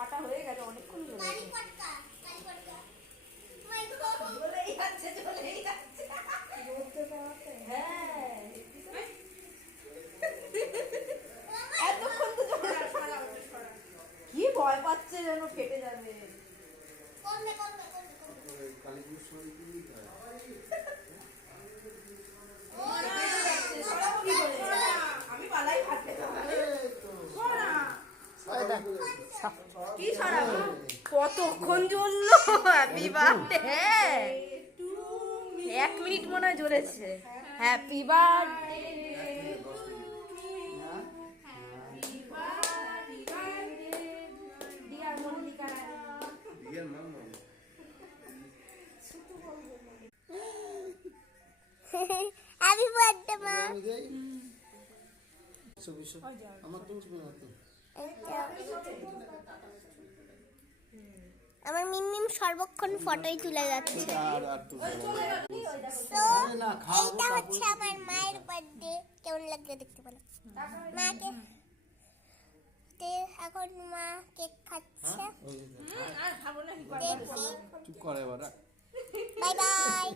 হাঁটা হয়ে গেছে অনেকক্ষণ কি ভয় পাচ্ছে যেন ফেটে যাবে। আমি পালাই ফাটে কতক্ষণ জ্বললো? Happy birthday. 1 মিনিট মনে হয় জ্বলেছে। Happy birthday. হ্যাপি বার্থডে মা। আমার তো আমার মিম সর্বক্ষণ ফটোই তুলে যাচ্ছে। তো এইটা হচ্ছে আমার মায়ের বার্থডে। কেমন লাগলো দেখতে বলো মাকে। এখন মা কেক খাচ্ছে। দেখি চুপ করে বাবা। Bye bye.